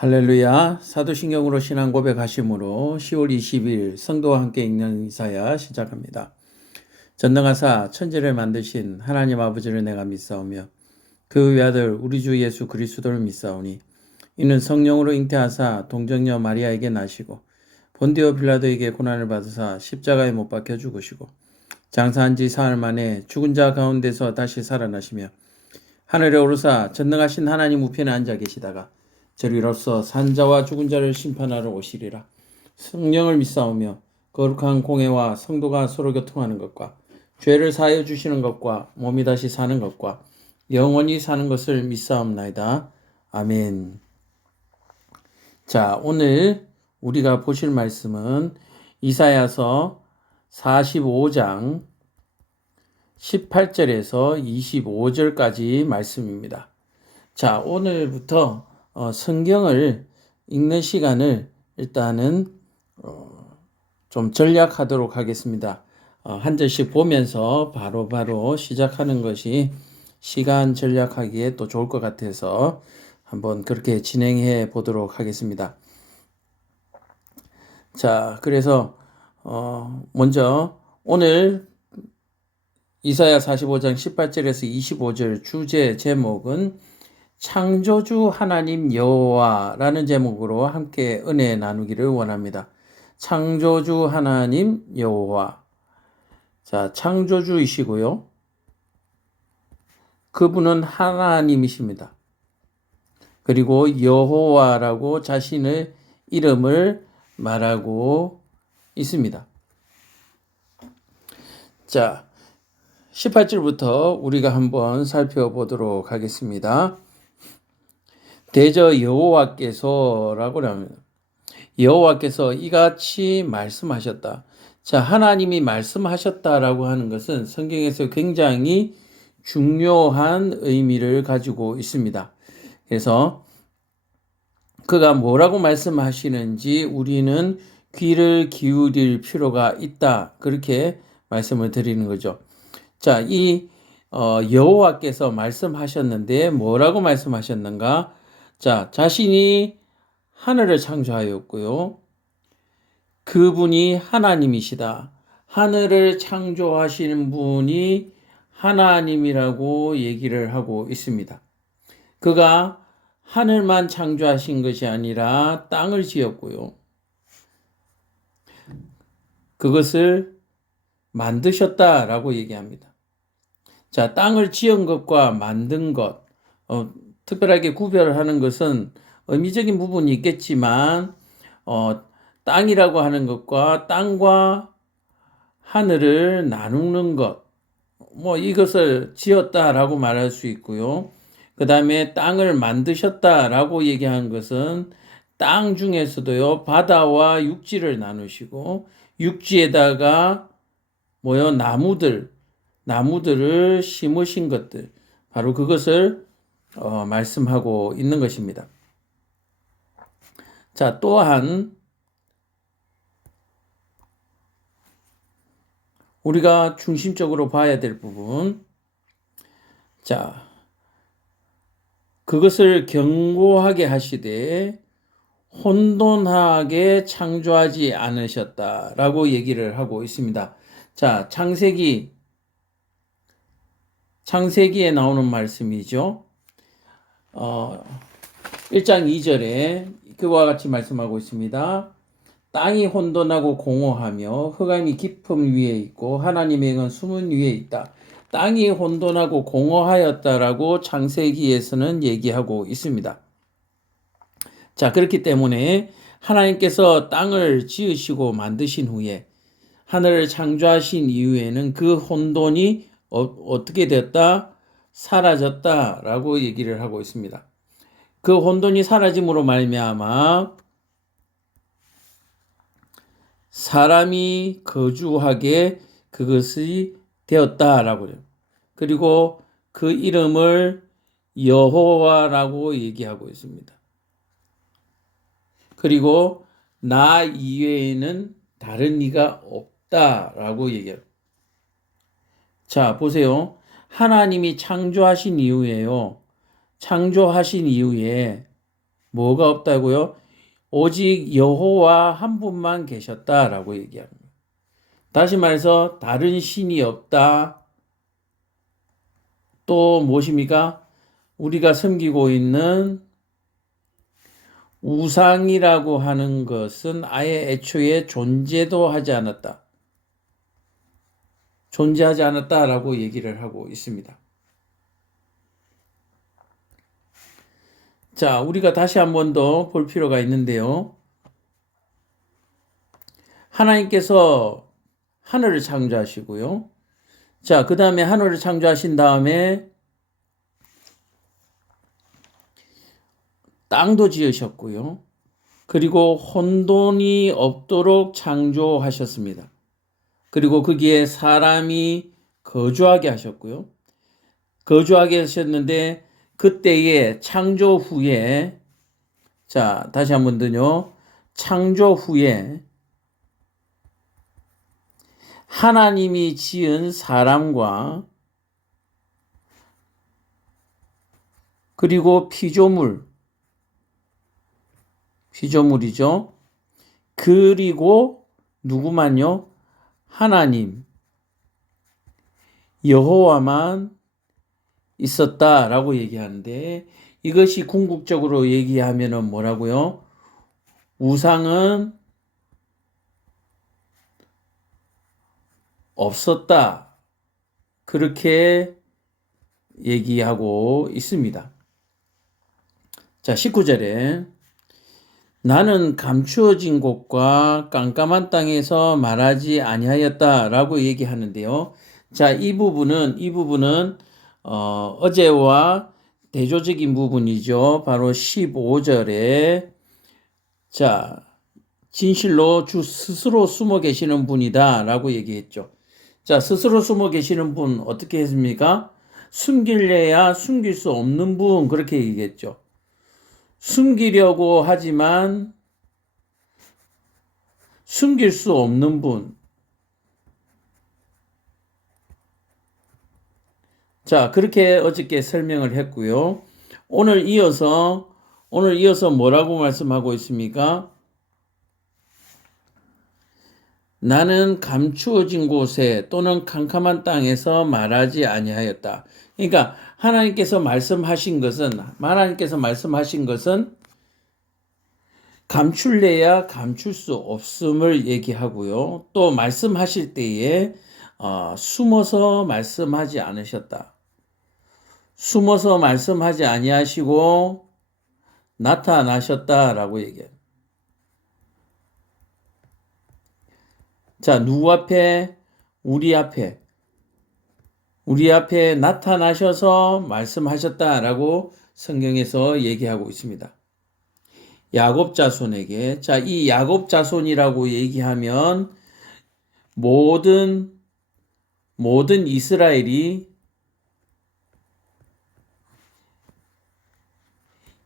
할렐루야. 사도신경으로 신앙 고백하심으로 10월 20일 성도와 함께 읽는 이사야 시작합니다. 전능하사 천지를 만드신 하나님 아버지를 내가 믿사오며 그 외아들 우리 주 예수 그리스도를 믿사오니 이는 성령으로 잉태하사 동정녀 마리아에게 나시고 본디오 빌라도에게 고난을 받으사 십자가에 못 박혀 죽으시고 장사한 지 사흘 만에 죽은 자 가운데서 다시 살아나시며 하늘에 오르사 전능하신 하나님 우편에 앉아 계시다가 저리로서 산자와 죽은 자를 심판하러 오시리라. 성령을 믿사오며 거룩한 공회와 성도가 서로 교통하는 것과 죄를 사하여 주시는 것과 몸이 다시 사는 것과 영원히 사는 것을 믿사옵나이다. 아멘. 자, 오늘 우리가 보실 말씀은 이사야서 45장 18절에서 25절까지 말씀입니다. 자, 오늘부터 성경을 읽는 시간을 일단은 좀 전략하도록 하겠습니다. 한 절씩 보면서 바로 시작하는 것이 시간 전략하기에 또 좋을 것 같아서 한번 그렇게 진행해 보도록 하겠습니다. 자, 그래서 먼저 오늘 이사야 45장 18절에서 25절 주제 제목은 창조주 하나님 여호와라는 제목으로 함께 은혜 나누기를 원합니다. 창조주 하나님 여호와. 자, 창조주이시고요. 그분은 하나님이십니다. 그리고 여호와라고 자신의 이름을 말하고 있습니다. 자, 18절부터 우리가 한번 살펴보도록 하겠습니다. 대저 여호와께서라고 합니다. 여호와께서 이같이 말씀하셨다. 자, 하나님이 말씀하셨다라고 하는 것은 성경에서 굉장히 중요한 의미를 가지고 있습니다. 그래서 그가 뭐라고 말씀하시는지 우리는 귀를 기울일 필요가 있다. 그렇게 말씀을 드리는 거죠. 자, 이 여호와께서 말씀하셨는데 뭐라고 말씀하셨는가? 자, 자신이 하늘을 창조하였고요. 그분이 하나님이시다. 하늘을 창조하시는 분이 하나님이라고 얘기를 하고 있습니다. 그가 하늘만 창조하신 것이 아니라 땅을 지었고요. 그것을 만드셨다라고 얘기합니다. 자, 땅을 지은 것과 만든 것, 특별하게 구별하는 것은 의미적인 부분이 있겠지만 땅이라고 하는 것과 땅과 하늘을 나누는 것, 이것을 지었다라고 말할 수 있고요. 그 다음에 땅을 만드셨다라고 얘기한 것은 땅 중에서도요, 바다와 육지를 나누시고 육지에다가 나무들을 심으신 것들, 바로 그것을 말씀하고 있는 것입니다. 자, 또한 우리가 중심적으로 봐야 될 부분, 자, 그것을 견고하게 하시되 혼돈하게 창조하지 않으셨다라고 얘기를 하고 있습니다. 자, 창세기에 나오는 말씀이죠. 1장 2절에 그와 같이 말씀하고 있습니다. 땅이 혼돈하고 공허하며 흑암이 깊음 위에 있고 하나님의 영은 수문 위에 있다. 땅이 혼돈하고 공허하였다라고 창세기에서는 얘기하고 있습니다. 자, 그렇기 때문에 하나님께서 땅을 지으시고 만드신 후에 하늘을 창조하신 이후에는 그 혼돈이 어떻게 되었다? 사라졌다라고 얘기를 하고 있습니다. 그 혼돈이 사라짐으로 말미암아 사람이 거주하게 그것이 되었다라고 해요. 그리고 그 이름을 여호와라고 얘기하고 있습니다. 그리고 나 이외에는 다른 이가 없다라고 얘기해요. 자, 보세요. 하나님이 창조하신 이후에 뭐가 없다고요? 오직 여호와 한 분만 계셨다라고 얘기합니다. 다시 말해서 다른 신이 없다. 또 무엇입니까? 우리가 섬기고 있는 우상이라고 하는 것은 아예 애초에 존재도 하지 않았다. 존재하지 않았다라고 얘기를 하고 있습니다. 자, 우리가 다시 한 번 더 볼 필요가 있는데요. 하나님께서 하늘을 창조하시고요. 자, 그 다음에 하늘을 창조하신 다음에 땅도 지으셨고요. 그리고 혼돈이 없도록 창조하셨습니다. 그리고 거기에 사람이 거주하게 하셨고요. 거주하게 하셨는데 그때의 창조 후에 자, 다시 한번 더요. 창조 후에 하나님이 지은 사람과 그리고 피조물이죠. 그리고 누구만요? 하나님, 여호와만 있었다라고 얘기하는데 이것이 궁극적으로 얘기하면은 뭐라고요? 우상은 없었다. 그렇게 얘기하고 있습니다. 자, 19절에 나는 감추어진 곳과 깜깜한 땅에서 말하지 아니하였다라고 얘기하는데요. 자, 이 부분은 어제와 대조적인 부분이죠. 바로 15절에 자, 진실로 주 스스로 숨어 계시는 분이다라고 얘기했죠. 자, 스스로 숨어 계시는 분 어떻게 했습니까? 숨길래야 숨길 수 없는 분 그렇게 얘기했죠. 숨기려고 하지만 숨길 수 없는 분. 자, 그렇게 어저께 설명을 했고요. 오늘 이어서 뭐라고 말씀하고 있습니까? 나는 감추어진 곳에 또는 캄캄한 땅에서 말하지 아니하였다. 그러니까 하나님께서 말씀하신 것은 감출래야 감출 수 없음을 얘기하고요. 또 말씀하실 때에 숨어서 말씀하지 않으셨다. 숨어서 말씀하지 아니하시고 나타나셨다라고 얘기해요. 자, 누구 앞에? 우리 앞에 나타나셔서 말씀하셨다라고 성경에서 얘기하고 있습니다. 야곱 자손에게. 자, 이 야곱 자손이라고 얘기하면 모든 이스라엘이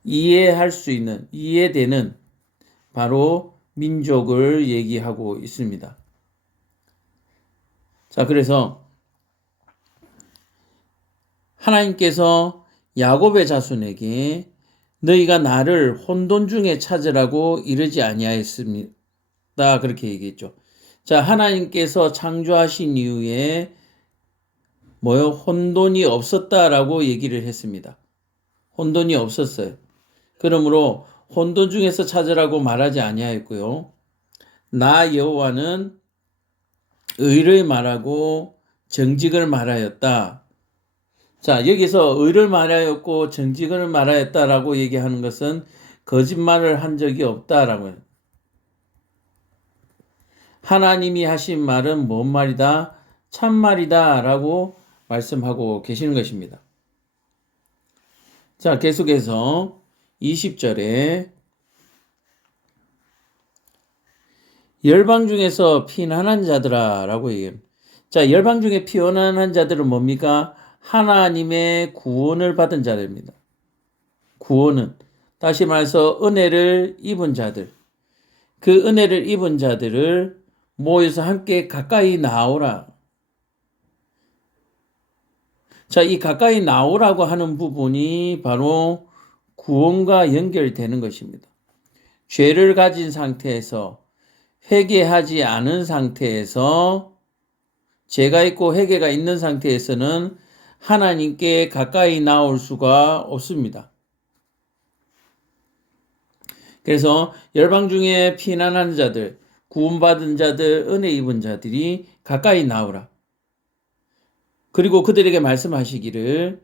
이해할 수 있는, 이해되는 바로 민족을 얘기하고 있습니다. 자, 그래서 하나님께서 야곱의 자손에게 너희가 나를 혼돈 중에 찾으라고 이르지 아니하였습니다. 그렇게 얘기했죠. 자, 하나님께서 창조하신 이후에 혼돈이 없었다라고 얘기를 했습니다. 혼돈이 없었어요. 그러므로 혼돈 중에서 찾으라고 말하지 아니하였고요. 나 여호와는 의를 말하고 정직을 말하였다. 자, 여기서 의를 말하였고 정직을 말하였다라고 얘기하는 것은 거짓말을 한 적이 없다라고 해요. 하나님이 하신 말은 뭔 말이다? 참말이다 라고 말씀하고 계시는 것입니다. 자, 계속해서 20절에 열방 중에서 피난한 자들아 라고 얘기해요. 자, 열방 중에 피난한 자들은 뭡니까? 하나님의 구원을 받은 자들입니다. 구원은 다시 말해서 은혜를 입은 자들. 그 은혜를 입은 자들을 모여서 함께 가까이 나오라. 자, 이 가까이 나오라고 하는 부분이 바로 구원과 연결되는 것입니다. 죄를 가진 상태에서 회개하지 않은 상태에서 죄가 있고 회개가 있는 상태에서는 하나님께 가까이 나올 수가 없습니다. 그래서 열방 중에 피난하는 자들, 구원받은 자들, 은혜 입은 자들이 가까이 나오라. 그리고 그들에게 말씀하시기를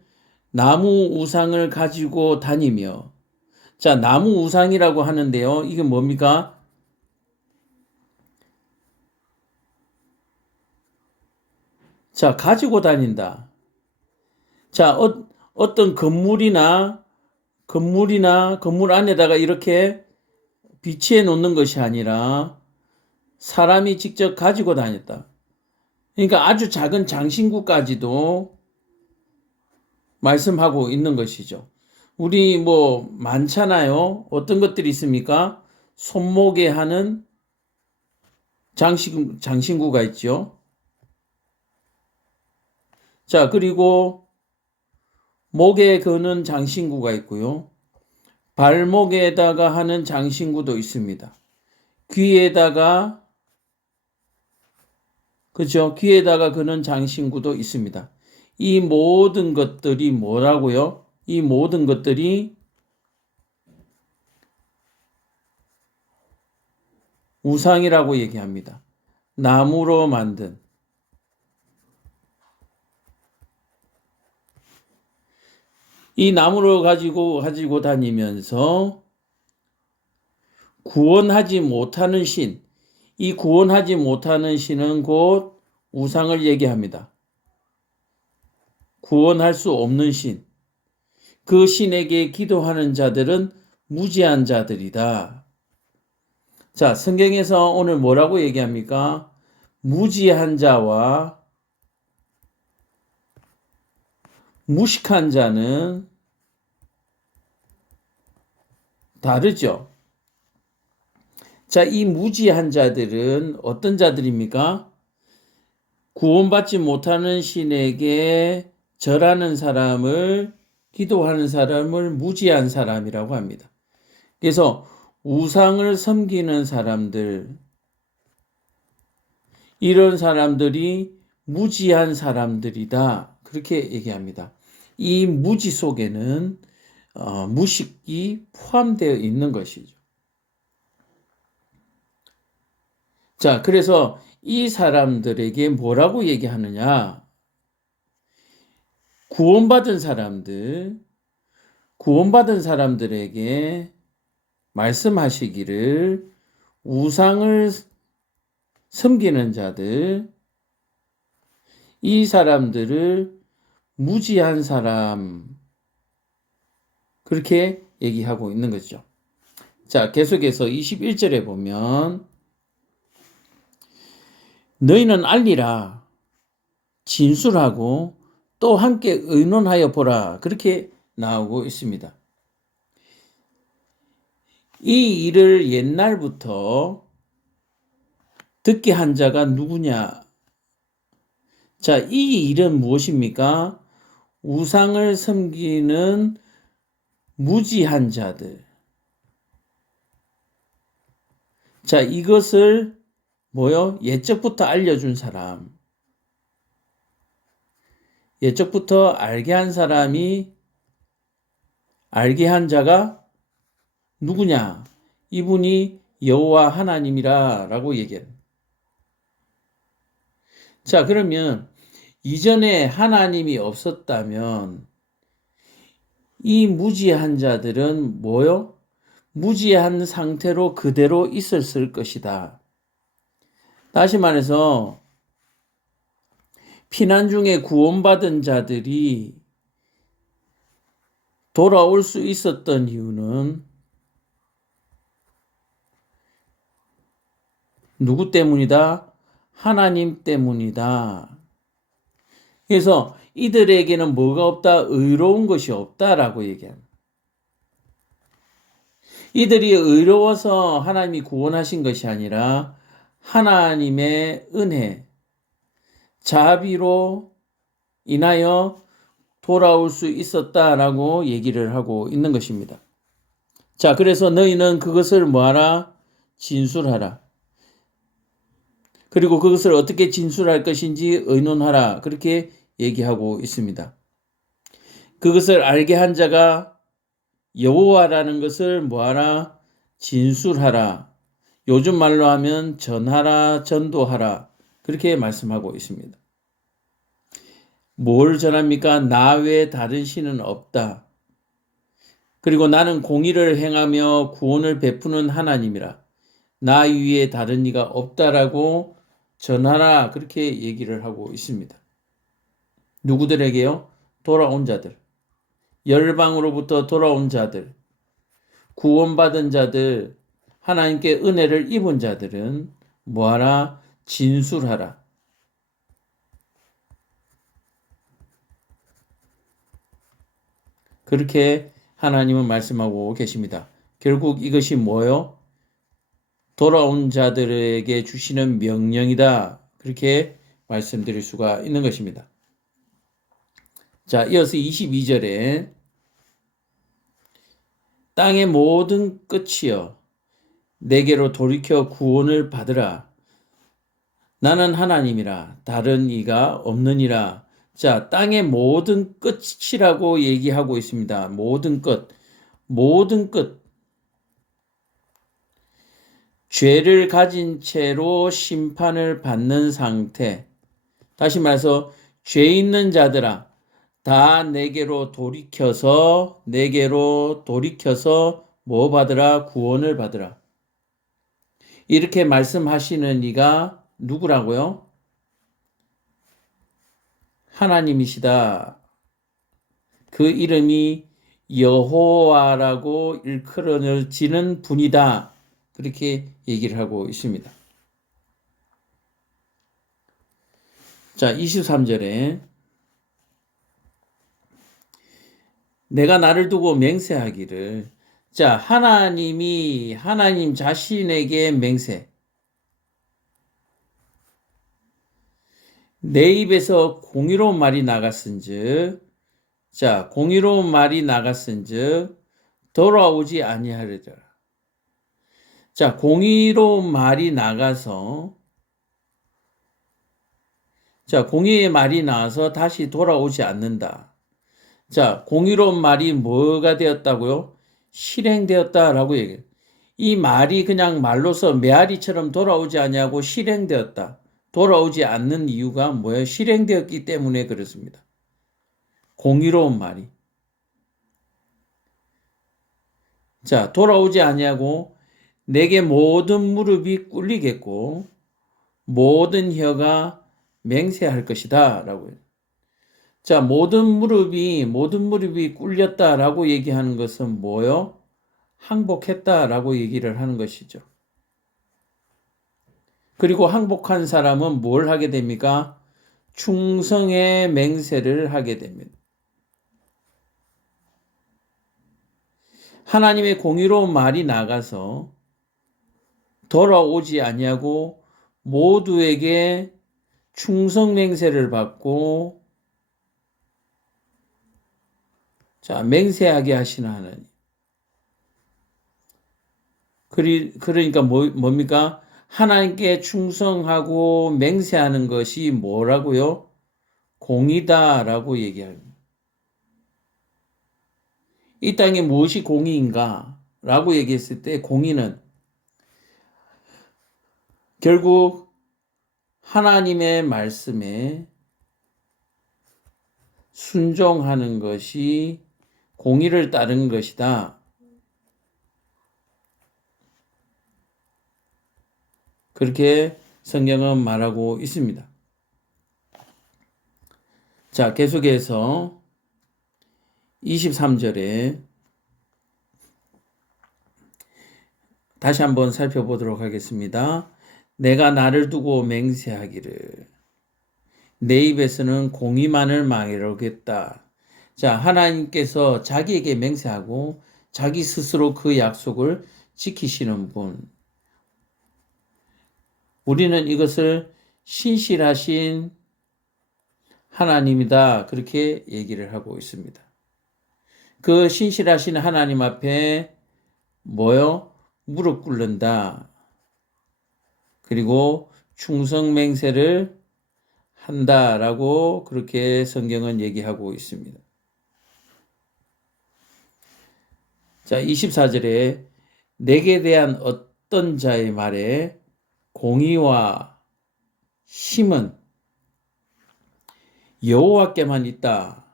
나무 우상을 가지고 다니며, 자, 나무 우상이라고 하는데요. 이게 뭡니까? 자, 가지고 다닌다. 자, 어떤 건물 안에다가 이렇게 비치해 놓는 것이 아니라 사람이 직접 가지고 다녔다. 그러니까 아주 작은 장신구까지도 말씀하고 있는 것이죠. 우리 뭐 많잖아요. 어떤 것들이 있습니까? 손목에 하는 장신구가 있죠. 자, 그리고 목에 거는 장신구가 있고요. 발목에다가 하는 장신구도 있습니다. 귀에다가, 그죠? 귀에다가 거는 장신구도 있습니다. 이 모든 것들이 뭐라고요? 이 모든 것들이 우상이라고 얘기합니다. 나무로 만든. 이 나무를 가지고 다니면서 구원하지 못하는 신, 이 구원하지 못하는 신은 곧 우상을 얘기합니다. 구원할 수 없는 신, 그 신에게 기도하는 자들은 무지한 자들이다. 자, 성경에서 오늘 뭐라고 얘기합니까? 무지한 자와 무식한 자는 다르죠. 자, 이 무지한 자들은 어떤 자들입니까? 구원받지 못하는 신에게 절하는 사람을, 기도하는 사람을 무지한 사람이라고 합니다. 그래서 우상을 섬기는 사람들, 이런 사람들이 무지한 사람들이다. 그렇게 얘기합니다. 이 무지 속에는 무식이 포함되어 있는 것이죠. 자, 그래서 이 사람들에게 뭐라고 얘기하느냐? 구원받은 사람들에게 말씀하시기를 우상을 섬기는 자들, 이 사람들을 무지한 사람, 그렇게 얘기하고 있는 거죠. 자, 계속해서 21절에 보면 너희는 알리라, 진술하고 또 함께 의논하여 보라. 그렇게 나오고 있습니다. 이 일을 옛날부터 듣게 한 자가 누구냐? 자, 이 일은 무엇입니까? 우상을 섬기는 무지한 자들. 자, 이것을 예적부터 알려준 사람. 예적부터 알게 한 사람이, 알게 한 자가 누구냐? 이분이 여호와 하나님이라 라고 얘기해요. 자, 그러면 이전에 하나님이 없었다면 이 무지한 자들은 무지한 상태로 그대로 있었을 것이다. 다시 말해서 피난 중에 구원받은 자들이 돌아올 수 있었던 이유는 누구 때문이다? 하나님 때문이다. 그래서 이들에게는 뭐가 없다? 의로운 것이 없다라고 얘기합니다. 이들이 의로워서 하나님이 구원하신 것이 아니라 하나님의 은혜, 자비로 인하여 돌아올 수 있었다라고 얘기를 하고 있는 것입니다. 자, 그래서 너희는 그것을 뭐하라? 진술하라. 그리고 그것을 어떻게 진술할 것인지 의논하라. 그렇게 얘기하고 있습니다. 그것을 알게 한 자가 여호와라는 것을 뭐하라? 진술하라. 요즘 말로 하면 전하라, 전도하라. 그렇게 말씀하고 있습니다. 뭘 전합니까? 나 외에 다른 신은 없다. 그리고 나는 공의를 행하며 구원을 베푸는 하나님이라. 나 위에 다른 이가 없다라고 전하라. 그렇게 얘기를 하고 있습니다. 누구들에게요? 돌아온 자들. 열방으로부터 돌아온 자들. 구원받은 자들. 하나님께 은혜를 입은 자들은 뭐하라? 진술하라. 그렇게 하나님은 말씀하고 계십니다. 결국 이것이 뭐요? 돌아온 자들에게 주시는 명령이다. 그렇게 말씀드릴 수가 있는 것입니다. 자, 이어서 22절에 땅의 모든 끝이여 내게로 돌이켜 구원을 받으라. 나는 하나님이라 다른 이가 없느니라. 자, 땅의 모든 끝이라고 얘기하고 있습니다. 모든 끝. 모든 끝. 죄를 가진 채로 심판을 받는 상태. 다시 말해서 죄 있는 자들아 다 내게로 돌이켜서 뭐 받으라? 구원을 받으라. 이렇게 말씀하시는 이가 누구라고요? 하나님이시다. 그 이름이 여호와라고 일컬어지는 분이다. 그렇게 얘기를 하고 있습니다. 자, 23절에 내가 나를 두고 맹세하기를. 자, 하나님이 하나님 자신에게 맹세. 내 입에서 공의로운 말이 나갔은즉, 자, 공의로운 말이 나갔은즉 돌아오지 아니하리라. 자, 공의로운 말이 나가서, 자, 공의의 말이 나와서 다시 돌아오지 않는다. 자, 공의로운 말이 뭐가 되었다고요? 실행되었다라고 얘기해요. 이 말이 그냥 말로서 메아리처럼 돌아오지 않냐고 실행되었다. 돌아오지 않는 이유가 뭐예요? 실행되었기 때문에 그렇습니다. 공의로운 말이. 자, 돌아오지 아니하고 내게 모든 무릎이 꿇리겠고 모든 혀가 맹세할 것이다 라고 해요. 자, 모든 무릎이 꿇렸다라고 얘기하는 것은 뭐요? 항복했다라고 얘기를 하는 것이죠. 그리고 항복한 사람은 뭘 하게 됩니까? 충성의 맹세를 하게 됩니다. 하나님의 공의로운 말이 나가서 돌아오지 아니하고 모두에게 충성 맹세를 받고 자, 맹세하게 하시는 하나님. 그러니까 뭡니까? 하나님께 충성하고 맹세하는 것이 뭐라고요? 공의다라고 얘기합니다. 이 땅에 무엇이 공의인가? 라고 얘기했을 때 공의는 결국 하나님의 말씀에 순종하는 것이 공의를 따르는 것이다. 그렇게 성경은 말하고 있습니다. 자, 계속해서 23절에 다시 한번 살펴보도록 하겠습니다. 내가 나를 두고 맹세하기를 내 입에서는 공의만을 말하겠다. 자, 하나님께서 자기에게 맹세하고 자기 스스로 그 약속을 지키시는 분. 우리는 이것을 신실하신 하나님이다. 그렇게 얘기를 하고 있습니다. 그 신실하신 하나님 앞에 뭐요? 무릎 꿇는다. 그리고 충성맹세를 한다라고 그렇게 성경은 얘기하고 있습니다. 자, 24절에 내게 대한 어떤 자의 말에 공의와 힘은 여호와께만 있다.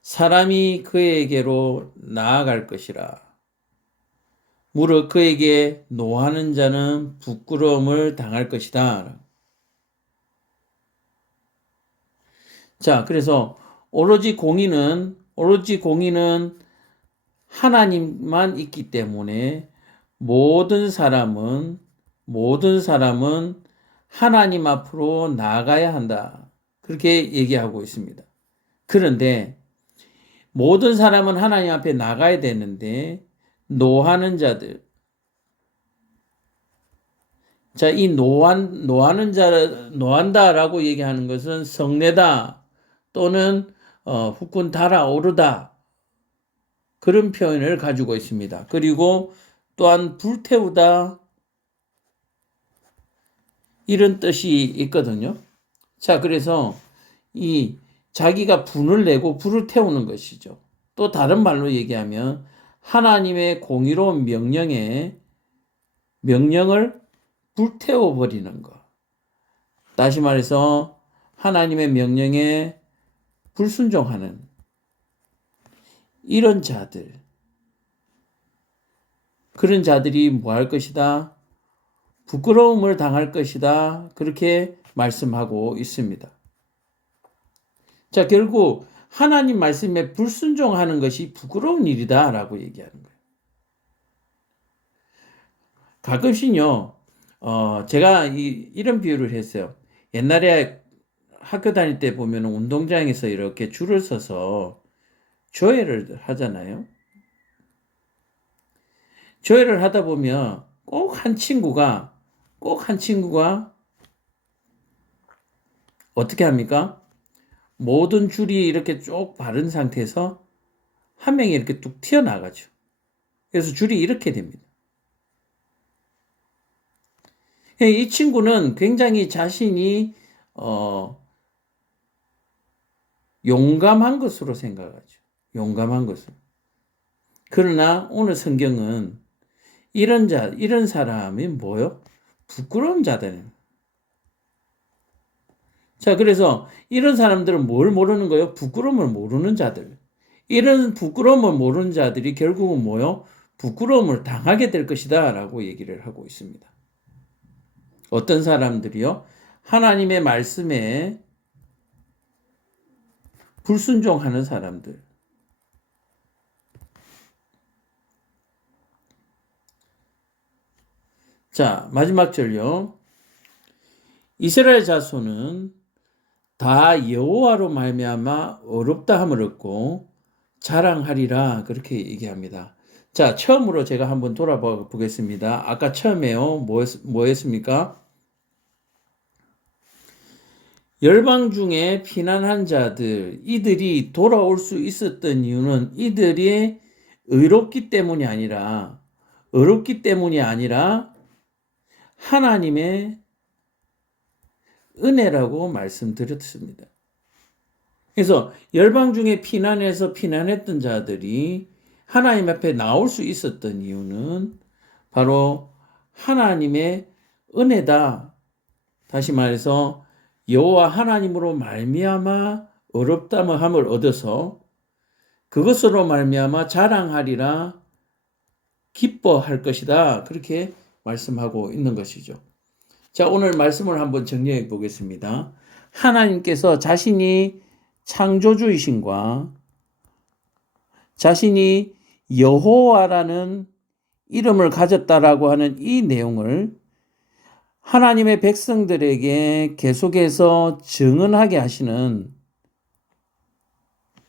사람이 그에게로 나아갈 것이라. 무릇 그에게 노하는 자는 부끄러움을 당할 것이다. 자, 그래서 오로지 공의는 하나님만 있기 때문에 모든 사람은 하나님 앞으로 나아가야 한다. 그렇게 얘기하고 있습니다. 그런데 모든 사람은 하나님 앞에 나가야 되는데 노하는 자들, 자, 이 노한다라고 얘기하는 것은 성내다 또는 후끈 달아오르다 그런 표현을 가지고 있습니다. 그리고 또한 불태우다 이런 뜻이 있거든요. 자, 그래서 이 자기가 분을 내고 불을 태우는 것이죠. 또 다른 말로 얘기하면 하나님의 공의로운 명령을 불태워 버리는 것. 다시 말해서 하나님의 명령에 불순종하는 이런 자들. 그런 자들이 뭐 할 것이다? 부끄러움을 당할 것이다. 그렇게 말씀하고 있습니다. 자, 결국 하나님 말씀에 불순종하는 것이 부끄러운 일이다 라고 얘기하는 거예요. 가끔씩요, 제가 이런 비유를 했어요. 옛날에 학교 다닐 때 보면 운동장에서 이렇게 줄을 서서 조회를 하잖아요. 조회를 하다 보면 꼭 한 친구가 어떻게 합니까? 모든 줄이 이렇게 쭉 바른 상태에서 한 명이 이렇게 뚝 튀어나가죠. 그래서 줄이 이렇게 됩니다. 이 친구는 굉장히 자신이 용감한 것으로 생각하죠. 용감한 것으로. 그러나 오늘 성경은 이런 사람이 뭐요? 부끄러운 자들. 자, 그래서 이런 사람들은 뭘 모르는 거예요? 부끄러움을 모르는 자들. 이런 부끄러움을 모르는 자들이 결국은 뭐요? 부끄러움을 당하게 될 것이다 라고 얘기를 하고 있습니다. 어떤 사람들이요? 하나님의 말씀에 불순종하는 사람들. 자, 마지막 절요. 이스라엘 자손은 다 여호와로 말미암아 어렵다 함을 얻고 자랑하리라 그렇게 얘기합니다. 자, 처음으로 제가 한번 돌아봐 보겠습니다. 아까 처음에요. 뭐였습니까? 열방 중에 피난한 자들, 이들이 돌아올 수 있었던 이유는 이들이 어렵기 때문이 아니라 하나님의 은혜라고 말씀드렸습니다. 그래서 열방 중에 피난했던 자들이 하나님 앞에 나올 수 있었던 이유는 바로 하나님의 은혜다. 다시 말해서 여호와 하나님으로 말미암아 어렵다함을 얻어서 그것으로 말미암아 자랑하리라 기뻐할 것이다. 그렇게 말씀하고 있는 것이죠. 자, 오늘 말씀을 한번 정리해 보겠습니다. 하나님께서 자신이 창조주이신과 자신이 여호와라는 이름을 가졌다라고 하는 이 내용을 하나님의 백성들에게 계속해서 증언하게 하시는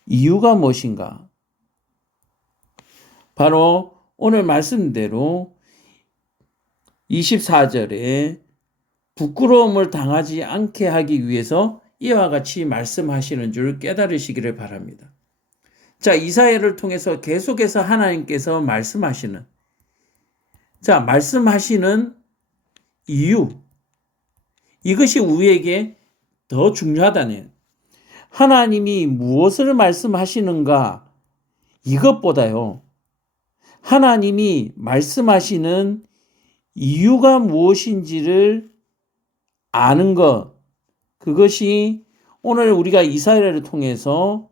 이유가 무엇인가? 바로 오늘 말씀대로 24절에 부끄러움을 당하지 않게 하기 위해서 이와 같이 말씀하시는 줄 깨달으시기를 바랍니다. 자, 이사야를 통해서 계속해서 하나님께서 말씀하시는, 자, 말씀하시는 이유, 이것이 우리에게 더 중요하다네요. 하나님이 무엇을 말씀하시는가, 이것보다요, 하나님이 말씀하시는 이유가 무엇인지를 아는 것, 그것이 오늘 우리가 이사야를 통해서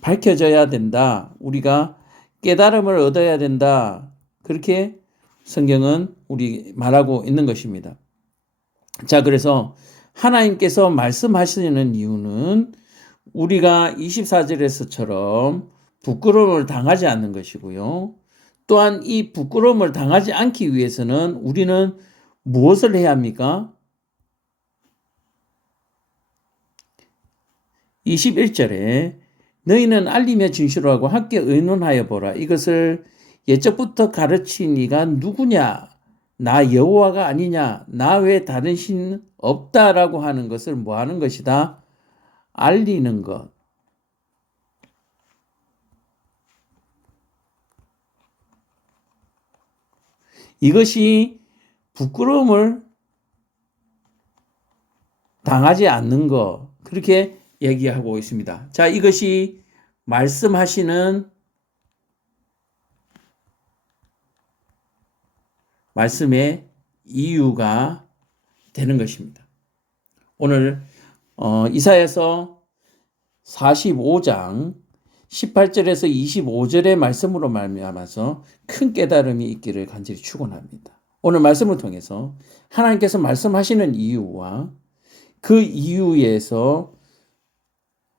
밝혀져야 된다. 우리가 깨달음을 얻어야 된다. 그렇게 성경은 우리 말하고 있는 것입니다. 자, 그래서 하나님께서 말씀하시는 이유는 우리가 24절에서처럼 부끄러움을 당하지 않는 것이고요. 또한 이 부끄러움을 당하지 않기 위해서는 우리는 무엇을 해야 합니까? 21절에 너희는 알리며 진실로 하고 함께 의논하여 보라. 이것을 옛적부터 가르친 이가 누구냐? 나 여호와가 아니냐? 나 외에 다른 신 없다라고 하는 것을 뭐 하는 것이다? 알리는 것. 이것이 부끄러움을 당하지 않는 것. 그렇게 얘기하고 있습니다. 자, 이것이 말씀하시는 말씀의 이유가 되는 것입니다. 오늘 이사야서 45장 18절에서 25절의 말씀으로 말미암아서 큰 깨달음이 있기를 간절히 축원합니다. 오늘 말씀을 통해서 하나님께서 말씀하시는 이유와 그 이유에서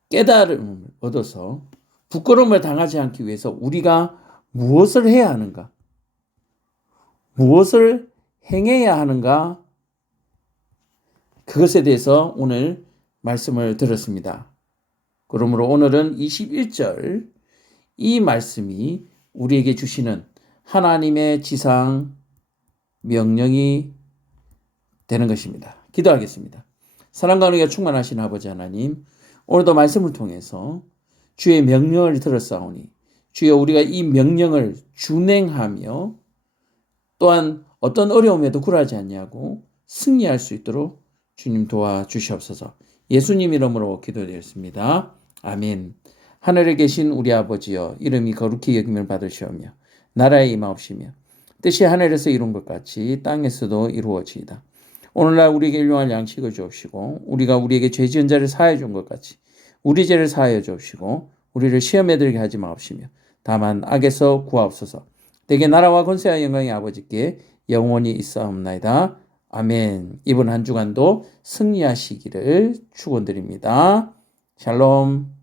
깨달음을 얻어서 부끄러움을 당하지 않기 위해서 우리가 무엇을 해야 하는가? 무엇을 행해야 하는가? 그것에 대해서 오늘 말씀을 들었습니다. 그러므로 오늘은 21절 이 말씀이 우리에게 주시는 하나님의 지상 명령이 되는 것입니다. 기도하겠습니다. 사랑과 은혜가 충만하신 아버지 하나님, 오늘도 말씀을 통해서 주의 명령을 들었사오니 주여 우리가 이 명령을 준행하며 또한 어떤 어려움에도 굴하지 않냐고 승리할 수 있도록 주님 도와주시옵소서. 예수님 이름으로 기도드렸습니다. 아멘. 하늘에 계신 우리 아버지여, 이름이 거룩히 여김을 받으시오며 나라에 임하옵시며 뜻이 하늘에서 이룬 것 같이 땅에서도 이루어지이다. 오늘날 우리에게 일용할 양식을 주옵시고 우리가 우리에게 죄 지은 자를 사하여 준 것 같이 우리 죄를 사하여 주옵시고 우리를 시험에 들게 하지 마옵시며 다만 악에서 구하옵소서. 대개 나라와 권세와 영광이 아버지께 영원히 있사옵나이다. 아멘. 이번 한 주간도 승리하시기를 축원드립니다. 샬롬.